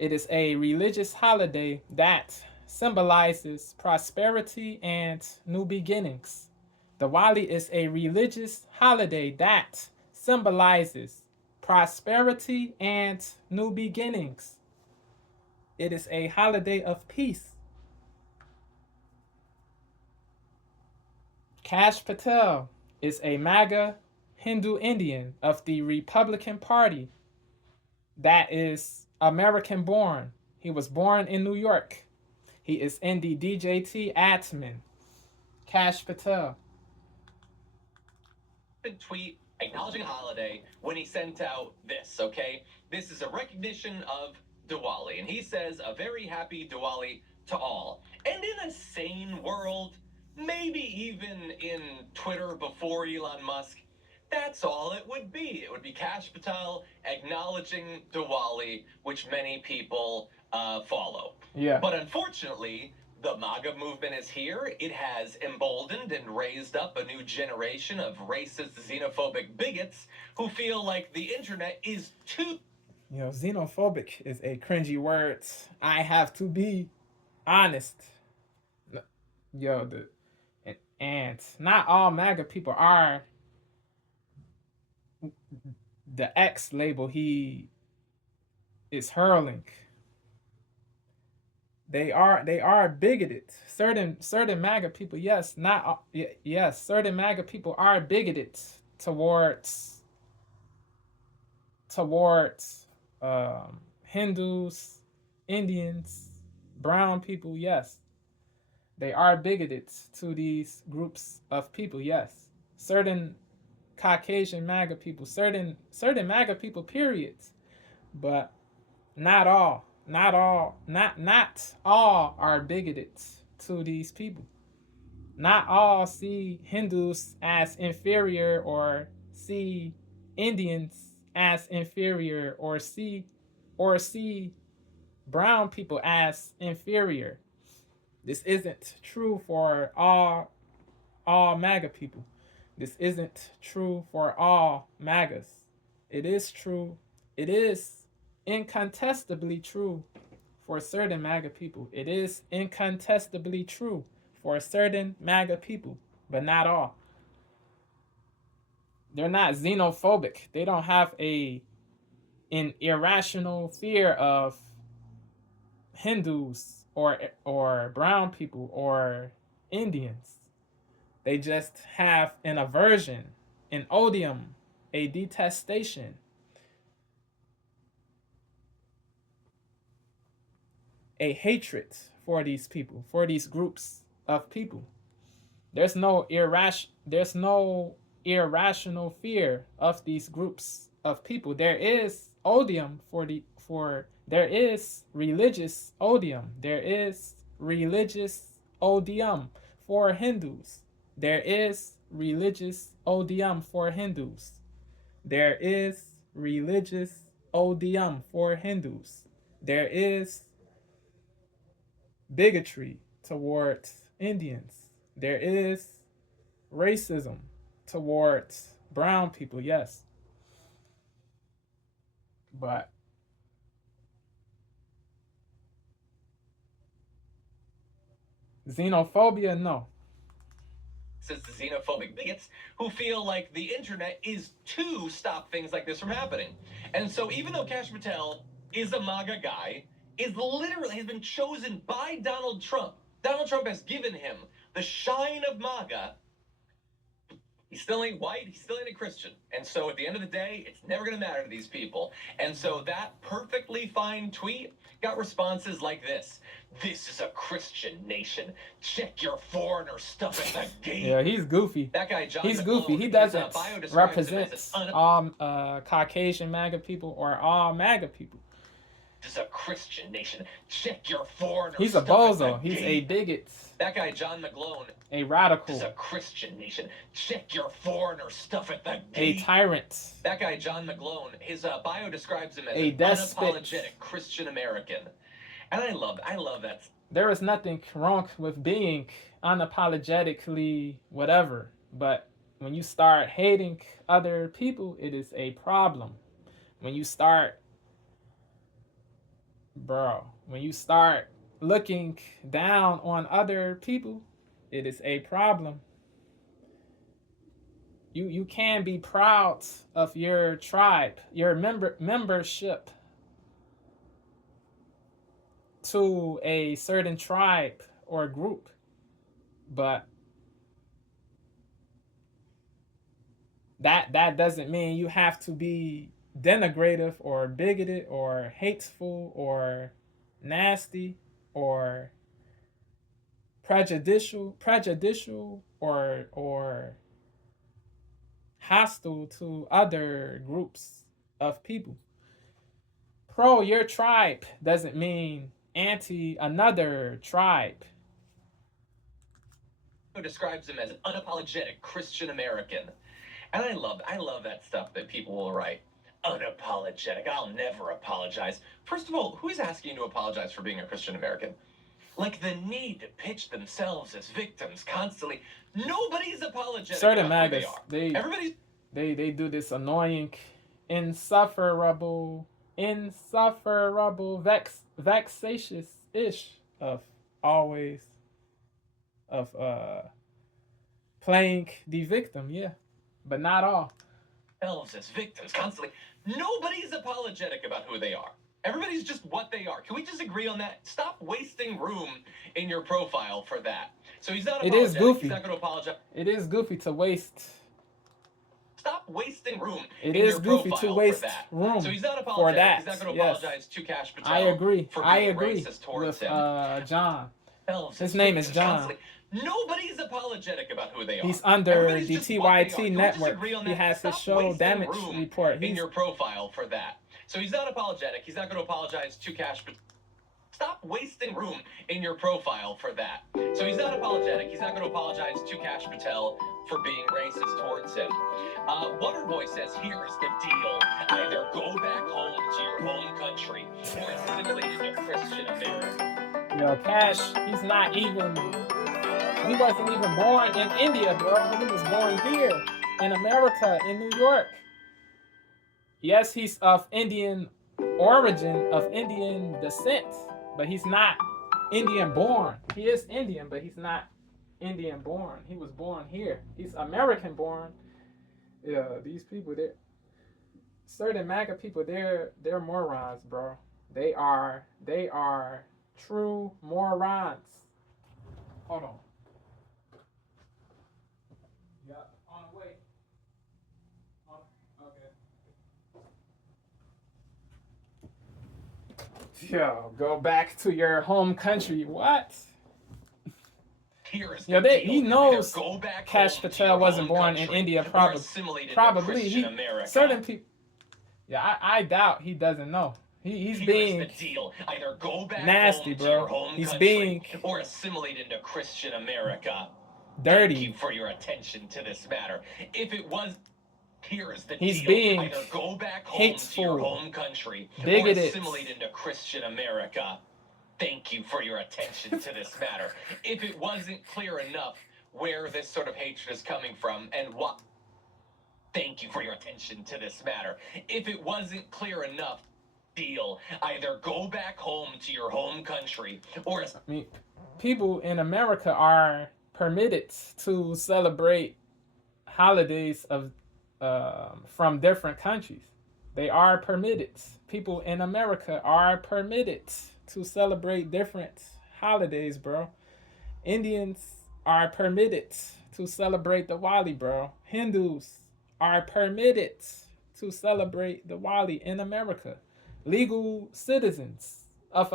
It is a religious holiday that symbolizes prosperity and new beginnings. Diwali is a religious holiday that symbolizes prosperity and new beginnings. It is a holiday of peace. Kash Patel is a MAGA Hindu Indian of the Republican Party that is American born. He was born in New York. He is in the DJT admin. Kash Patel. Tweet acknowledging a holiday when he sent out this, okay? This is a recognition of Diwali, and he says a very happy Diwali to all. And in a sane world, maybe even in Twitter before Elon Musk, that's all it would be. It would be Kash Patel acknowledging Diwali, which many people follow. Yeah. But unfortunately, the MAGA movement is here. It has emboldened and raised up a new generation of racist, xenophobic bigots who feel like the internet is too. Xenophobic is a cringy word. I have to be honest. And not all MAGA people are the X label he is hurling. They are bigoted. Certain MAGA people, yes, not yes, certain MAGA people are bigoted towards Hindus, Indians, brown people. Yes, they are bigoted to these groups of people. Yes, certain Caucasian MAGA people, certain MAGA people. Periods, but not all. Not all are bigoted to these people. Not all see Hindus as inferior or see Indians as inferior or see brown people as inferior. This isn't true for all MAGA people. This isn't true for all MAGAs. It is true. It is incontestably true for certain MAGA people. It is incontestably true for certain MAGA people, but not all. They're not xenophobic. They don't have an irrational fear of Hindus or brown people or Indians. They just have an aversion, an odium, a detestation, a hatred for these people, for these groups of people. There's no irrational fear of these groups of people. There is odium there is religious odium. There is religious odium for Hindus. There is religious odium for Hindus. There is religious odium for Hindus. There is bigotry towards Indians. There is racism towards brown people, yes. But xenophobia, no. Says the xenophobic bigots who feel like the internet is to stop things like this from happening. And so even though Kash Patel is a MAGA guy, has been chosen by Donald Trump. Donald Trump has given him the shine of MAGA. He still ain't white, he still ain't a Christian. And so at the end of the day, it's never going to matter to these people. And so that perfectly fine tweet got responses like this. This is a Christian nation. Check your foreigner stuff at the gate. Yeah, he's goofy. That guy, John He's McClone, goofy. He doesn't represent all Caucasian MAGA people or all MAGA people. This is a Christian nation. Check your foreigner. He's a bozo. He's a bigot. That guy, John McClone, a radical. This is a Christian nation. Check your foreigner stuff at the gate. A tyrant. That guy, John McClone, his bio describes him as a an unapologetic Christian American. And I love that. There is nothing wrong with being unapologetically whatever, but when you start hating other people, it is a problem. When you start bro, when you start looking down on other people, it is a problem. You can be proud of your tribe, your membership to a certain tribe or group, but that doesn't mean you have to be denigrative or bigoted or hateful or nasty or prejudicial or hostile to other groups of people. Pro your tribe doesn't mean anti another tribe. Who describes him as an unapologetic Christian American. And I love that stuff that people will write. Unapologetic. I'll never apologize. First of all, who is asking you to apologize for being a Christian American? Like the need to pitch themselves as victims constantly. Nobody's apologetic Certain about who they MAGAs, are. they Everybody's they do this annoying, insufferable, vexatious ish of always of playing the victim, yeah, but not all. themselves as victims constantly. Nobody's apologetic about who they are. Everybody's just what they are. Can we just agree on that? Stop wasting room in your profile for that. So he's not It is apologetic. goofy. He's not going to apologize. It is goofy to waste. Stop wasting room It in is your goofy profile to waste for that. room So he's not for apologetic. that. He's not going to Yes, apologize to Cash Patel I agree. for I being agree racist towards with him. John. Themselves His as name is victims John. constantly. Nobody's apologetic about who they are. He's under Everybody's the just what they are. TYT Can we just network. agree on He that? has his Stop show wasting Damage room Report. in your profile for that. So he's not apologetic. He's not going to apologize to Cash Patel. Stop wasting room in your profile for that. So he's not apologetic. He's not going to apologize to Cash Patel for being racist towards him. Waterboy says, here's the deal. Either go back home to your home country or assimilate into Christian America. Yo, Cash, he's not even, he wasn't even born in India, bro. He was born here in America, in New York. Yes, he's of Indian origin, of Indian descent, but he's not Indian born. He is Indian, but he's not Indian born. He was born here. He's American born. Yeah, these people, they're certain MAGA people, they're morons, bro. They are true morons. Hold on. Yeah, on the way. Okay. Yo, go back to your home country. What? Here's Yeah, the he deal. knows Either go back Cash home to Patel your wasn't home born in country India. or assimilate into Probably Christian he America. certain people. Yeah, I doubt he doesn't know. He's Here's being the deal. Either go back nasty, home to bro. your home He's country being or assimilate into Christian America. dirty. Thank you for your attention to this matter. If it was, here's the He's deal. being Either go back home hateful, to your home country bigoted, or assimilate into Christian America. Thank you for your attention to this matter. If it wasn't clear enough where this sort of hatred is coming from and what, thank you for your attention to this matter. If it wasn't clear enough, deal. Either go back home to your home country or... I mean, people in America are permitted to celebrate holidays of from different countries. They are permitted. People in America are permitted to celebrate different holidays, bro. Indians are permitted to celebrate Diwali, bro. Hindus are permitted to celebrate Diwali in America. Legal citizens of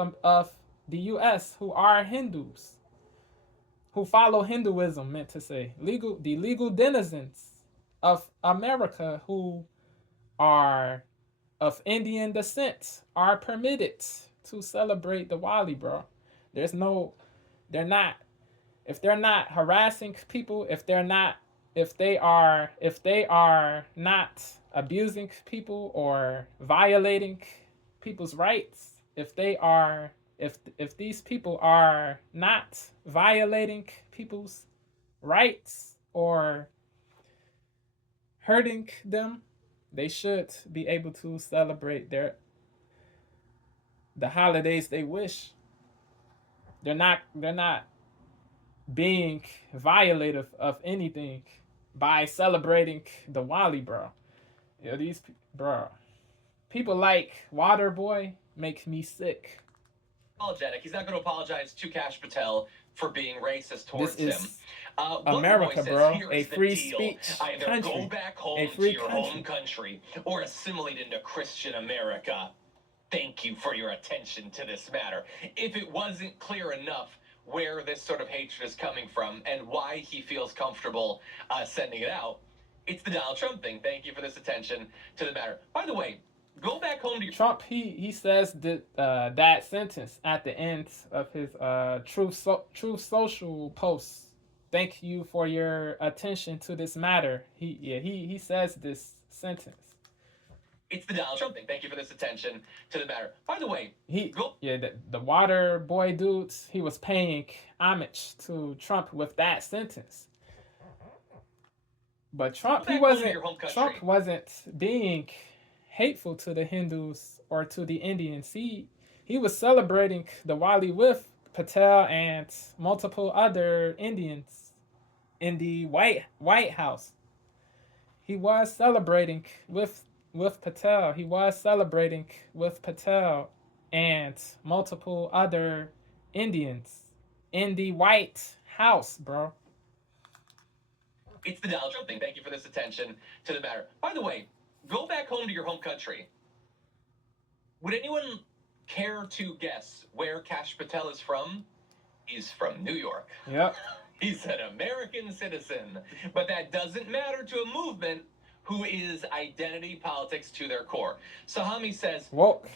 the U.S. who are Hindus, who follow Hinduism, meant to say, the legal denizens of America who are of Indian descent are permitted to celebrate Diwali, bro. There's no, they're not, if they're not harassing people, if they are not abusing people or violating people's rights, if these people are not violating people's rights or hurting them, they should be able to celebrate the holidays they wish. They're not being violative of anything by celebrating Diwali, bro. Yeah, bro. People like Waterboy make me sick. Apologetic. He's not going to apologize to Cash Patel for being racist This towards him. is Waterboy America, says, bro. here A is the free deal. speech Either go country. back A home to free your home country. country or assimilate into Christian America. Thank you for your attention to this matter. If it wasn't clear enough where this sort of hatred is coming from and why he feels comfortable sending it out, it's the Donald Trump thing. Thank you for this attention to the matter. By the way, go back home to your Trump. He says that sentence at the end of his Truth Social posts. Thank you for your attention to this matter. He says this sentence. It's the Donald Trump thing. Thank you for this attention to the matter. By the way, the water boy dudes, he was paying homage to Trump with that sentence. But Trump wasn't being hateful to the Hindus or to the Indians. He was celebrating Diwali with Patel and multiple other Indians in the White House. He was celebrating with Patel. He was celebrating with Patel and multiple other Indians in the White House, bro. It's the Donald Trump thing. Thank you for this attention to the matter. By the way, go back home to your home country. Would anyone care to guess where Cash Patel is from? He's from New York. Yep. He's an American citizen. But that doesn't matter to a movement who is identity politics to their core. Sahami says, woke